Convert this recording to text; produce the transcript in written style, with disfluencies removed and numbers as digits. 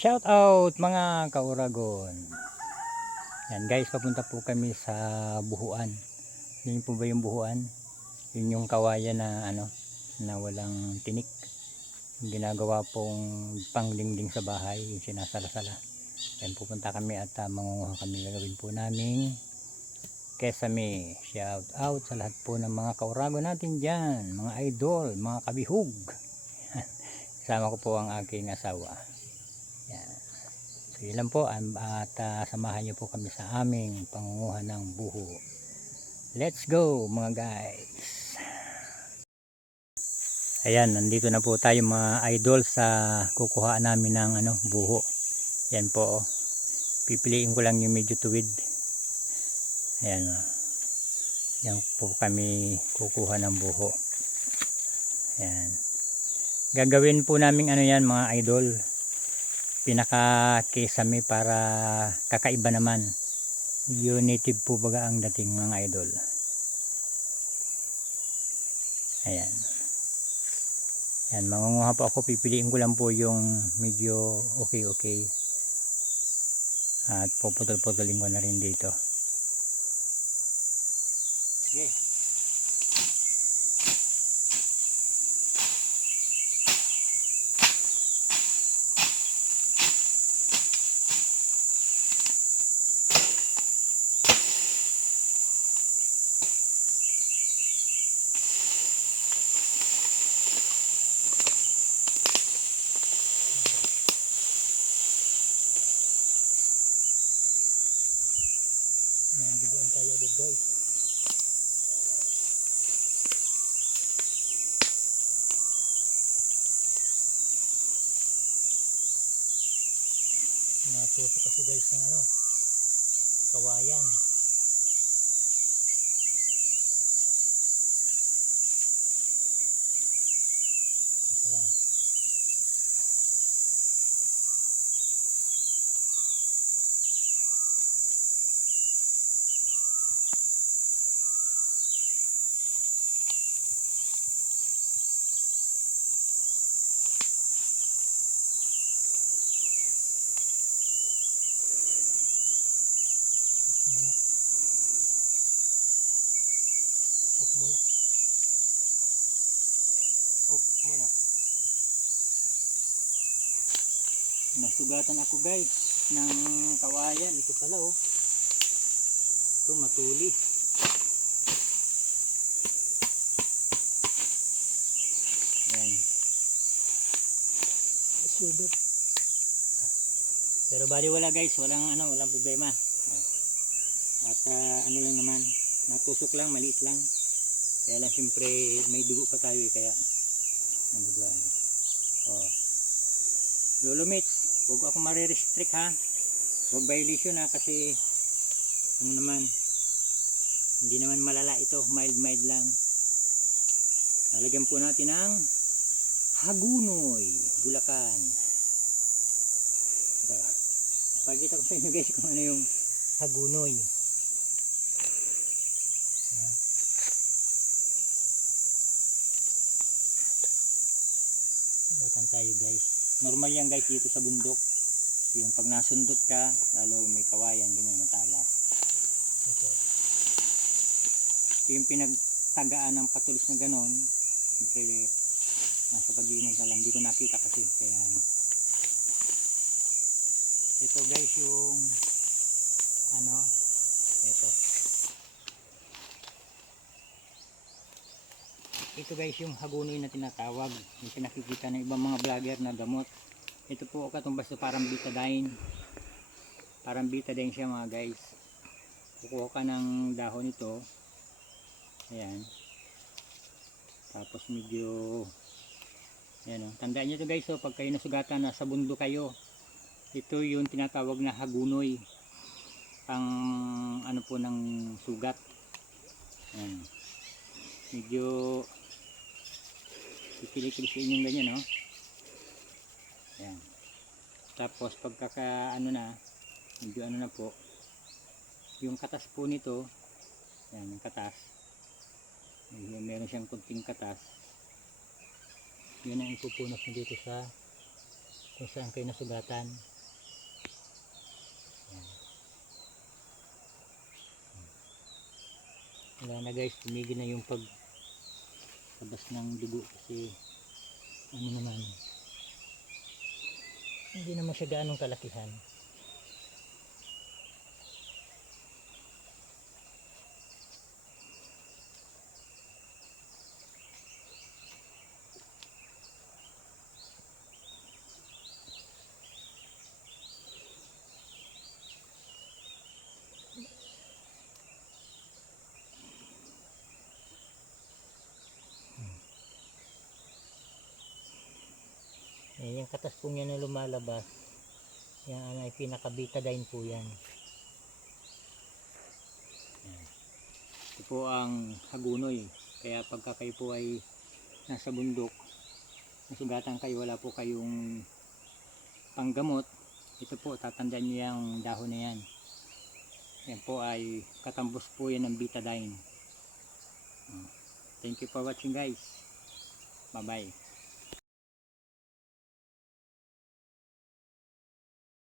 Shout out mga kauragon. Yan guys, papunta po kami sa Buhuan. Yun po ba yung Buhuan? Yun yung kawayan na na walang tinik. Yung ginagawa pong panglingling sa bahay, yung sinasala-sala. Yan, pupunta kami at mangunguha kami. Gagawin po namin kesame. Shout out sa lahat po ng mga kauragon natin dyan, mga idol, mga kabihug. Kasama ko po ang aking asawa. Yan. So yun lang po at samahan nyo po kami sa aming pangunguha ng buho. Let's go mga guys. Ayan, nandito na po tayo mga idol sa kukuha namin ng buho. Yan po. Pipiliin ko lang yung medyo tuwid. Ayan. Yan po kami kukuha ng buho. Ayan. Gagawin po namin yan mga idol. Pinaka kesame para kakaiba naman. Yung native po baga ang dating mga idol. Ayan. Yan, mangunguha po ako. Pipiliin ko lang po yung medyo okay. At puputol-putulin ko na rin dito. Okay. Nandiyan tayo agad guys. Natusok ako guys ng kawayan. Ito lang. Off muna. Nasugatan ako guys ng kawayan. Ito pala ito matuli. Yan. Sugat. Pero bali wala guys, walang problema. At lang naman, natusok lang, maliit lang. Kaya lang siyempre may dugo pa tayo kaya nanduguan. Lolo Mitch, huwag ako marirestrict ha. Huwag violation ha kasi naman, hindi naman malala ito, mild lang. Lalagyan po natin ng hagunoy, Bulacan. Ito. Pakita ko sa inyo guys kung ano yung hagunoy. Batan tayo guys. Normal yan guys dito sa bundok. Yung pag nasundot ka, lalo may kawayan, ganyan matalas. Ito yung pinagtagaan ng patulis na ganon. Siyempre nasa pag-iinag na lang, hindi ko nakita kasi kaya ito guys yung ito guys yung hagunoy na tinatawag, yung pinakikita ng ibang mga vlogger na gamot. Ito po katumbas na parang betadine siya mga guys. Kukuha ka ng dahon ito, ayan, tapos medyo tandaan nyo ito guys, pag kayo nasugatan, nasa bundok kayo, ito yung tinatawag na hagunoy ang po ng sugat. Ayan. Medyo ikilikilisin yung ganyan Ayan. Tapos pagkaka medyo na po yung katas po nito. Ayan, yung katas, meron siyang kunting katas, yun ang ipupunos mo dito sa kung saan kayo nasugatan. Wala na guys, tumigil na yung pag labas ng dugo kasi ano naman, hindi naman siya gaanong kalakihan. Yung katas po niya na lumalabas, yan ay pinaka-betadine po yan. Ito po ang hagunoy, kaya pagka kayo po ay nasa bundok, nasugatan kayo, wala po kayong panggamot, ito po tatandaan niyo yung dahon na yan. Yan po ay katambos po yan ng betadine. Thank you for watching guys. Bye bye.